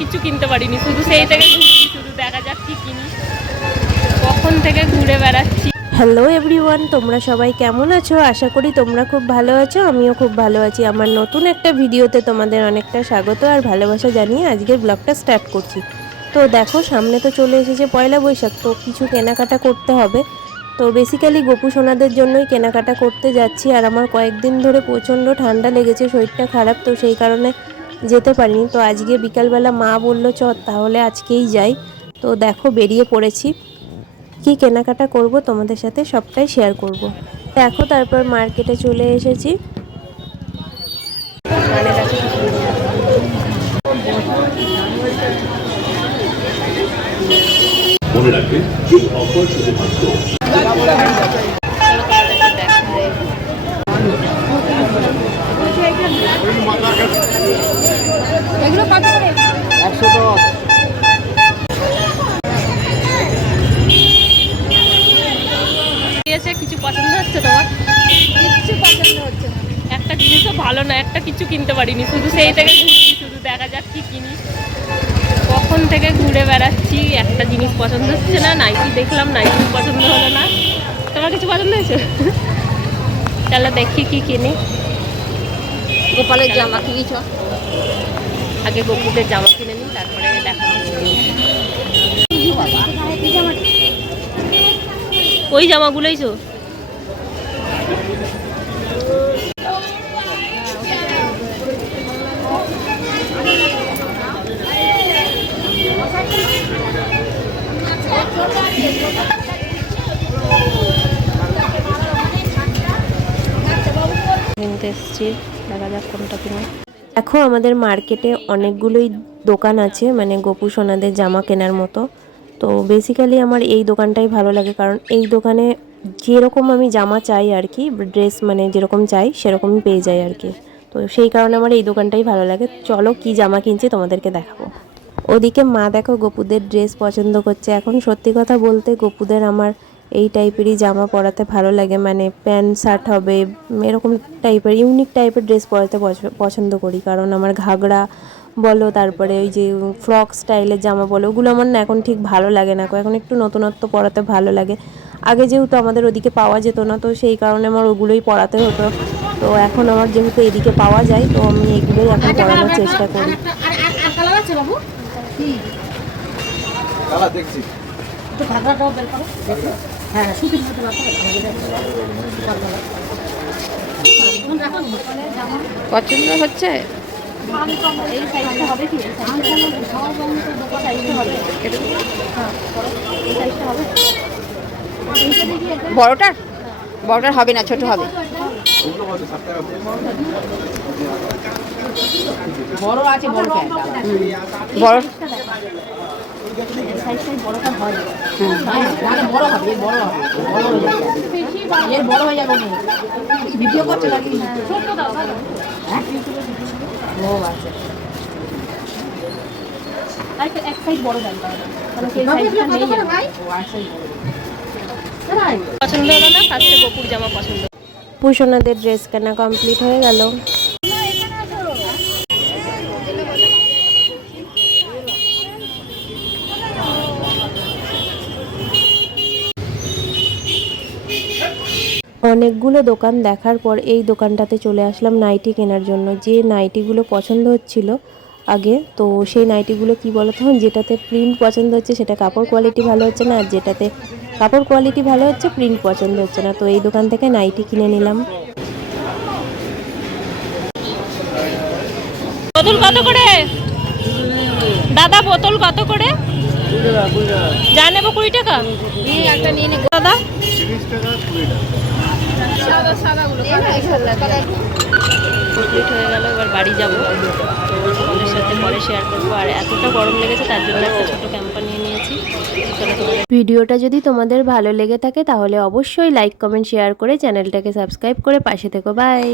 কিছু কিনতে পারিনি, শুধু সেই থেকে ঘুরছি, শুধু দেখা যাক কি কিনি। কখন থেকে ঘুরে বেড়াচ্ছি। হ্যালো এভরিওয়ান, তোমরা সবাই কেমন আছো? আশা করি তোমরা খুব ভালো আছো, আমিও খুব ভালো আছি। আমার নতুন একটা ভিডিওতে তোমাদের অনেকটা স্বাগত আর ভালোবাসা জানিয়ে আজকের ব্লগটা স্টার্ট করছি। তো দেখো, সামনে তো চলে এসেছে পয়লা বৈশাখ, তো কিছু কেনাকাটা করতে হবে। তো বেসিক্যালি গোপু সোনাদের জন্যই কেনাকাটা করতে যাচ্ছি। আর আমার কয়েকদিন ধরে প্রচণ্ড ঠান্ডা লেগেছে, শরীরটা খারাপ, তো সেই কারণে যেতে পারিনি। তো আজকে বিকালবেলা মা বললো চ তাহলে আজকেই যাই। তো দেখো বেরিয়ে পড়েছি। কি কেনাকাটা করব তোমাদের সাথে সবটাই শেয়ার করব। দেখো তারপর মার্কেটে চলে এসেছি। মনে রাখবেন এই অফার শুধুমাত্র এগুলো কত করে? 110। কিছু পছন্দ হচ্ছে তোমার? কিচ্ছু পছন্দ হচ্ছে না। একটা জিনিসও ভালো না, একটা কিছু কিনতে পারিনি, শুধু সেই থেকে ঘুরছি, শুধু দেখা যাক কি কিনি। কখন থেকে ঘুরে বেড়াচ্ছি, একটা জিনিস পছন্দ হচ্ছে না। নাইটি দেখলাম, নাইটি পছন্দ হলো না। তোমার কিছু পছন্দ হয়েছে? চলো দেখি কি কিনি। গোপালের জামা কিনেছ? আগে গোপুদের জামা কিনে নিই, তারপরে দেখা ওই জামাগুলোই তো। কিনতে এসছি, দেখা যাক কোনটা কিনে। দেখো আমাদের মার্কেটে অনেকগুলোই দোকান আছে, মানে গোপু সোনাদের জামা কেনার মতো। তো বেসিক্যালি আমার এই দোকানটাই ভালো লাগে, কারণ এই দোকানে যেরকম আমি জামা চাই আর কি, ড্রেস মানে যেরকম চাই সেরকমই পেয়ে যাই আর কি। তো সেই কারণে আমার এই দোকানটাই ভালো লাগে। চলো কি জামা কিনছি তোমাদেরকে দেখাবো। ওদিকে মা দেখো গোপুদের ড্রেস পছন্দ করছে। এখন সত্যি কথা বলতে গোপুদের আমার এই টাইপেরই জামা পরাতে ভালো লাগে, মানে প্যান্ট শার্ট হবে এরকম টাইপের, ইউনিক টাইপের ড্রেস পরাতে পছন্দ করি। কারণ আমার ঘাগরা বলো, তারপরে ওই যে ফ্রক স্টাইলের জামা বলো, ওগুলো আমার না এখন ঠিক ভালো লাগে না। এখন একটু নতুনত্ব পরাতে ভালো লাগে। আগে যেহেতু আমাদের ওদিকে পাওয়া যেত না, তো সেই কারণে আমার ওগুলোই পরাতে হতো। তো এখন আমার যেহেতু এদিকে পাওয়া যায়, তো আমি এগুলোই এখন পরানোর চেষ্টা করি। দেখছি পছন্দ হচ্ছে? বড়টার বড়টার হবে না, ছোট হবে। বড় আছে, বড় বড় বড় হবে, বড় হবে, বড় হয়ে যাবে। ভিডিও করছে নাকি? ও আচ্ছা, এক সাইড বড় পছন্দ হলো না, ফার্স্টে গোপুর জামা পছন্দ। পুষোনাদের ড্রেস কেনা কমপ্লিট হয়ে গেল। অনেকগুলো দোকান দেখার পর এই দোকানটাতে চলে আসলাম নাইটি কেনার জন্য। যে নাইটিগুলো পছন্দ হচ্ছিল আগে, তো সেই নাইটিগুলো কি বলতো, যেটাতে প্রিন্ট পছন্দ হচ্ছে সেটা কাপড় কোয়ালিটি ভালো হচ্ছে না, আর যেটাতে কাপড় কোয়ালিটি ভালো হচ্ছে প্রিন্ট পছন্দ হচ্ছে না। তো এই দোকান থেকে নাইটি কিনে নিলাম। বোতল কত করে দাদা? বোতল কত করে? যা নেবো 20 টাকা। একটা নিয়ে নে দাদা কমপ্লিট হয়ে গেল, এবার বাড়ি যাবো। তোমাদের সাথে পরে শেয়ার করবো। আর এতটা গরম লেগেছে তার জন্য একটা ছোটো ক্যাম্পার নিয়ে নিয়েছি। ভিডিওটা যদি তোমাদের ভালো লেগে থাকে তাহলে অবশ্যই লাইক কমেন্ট শেয়ার করে চ্যানেলটাকে সাবস্ক্রাইব করে পাশে থেকো। বাই।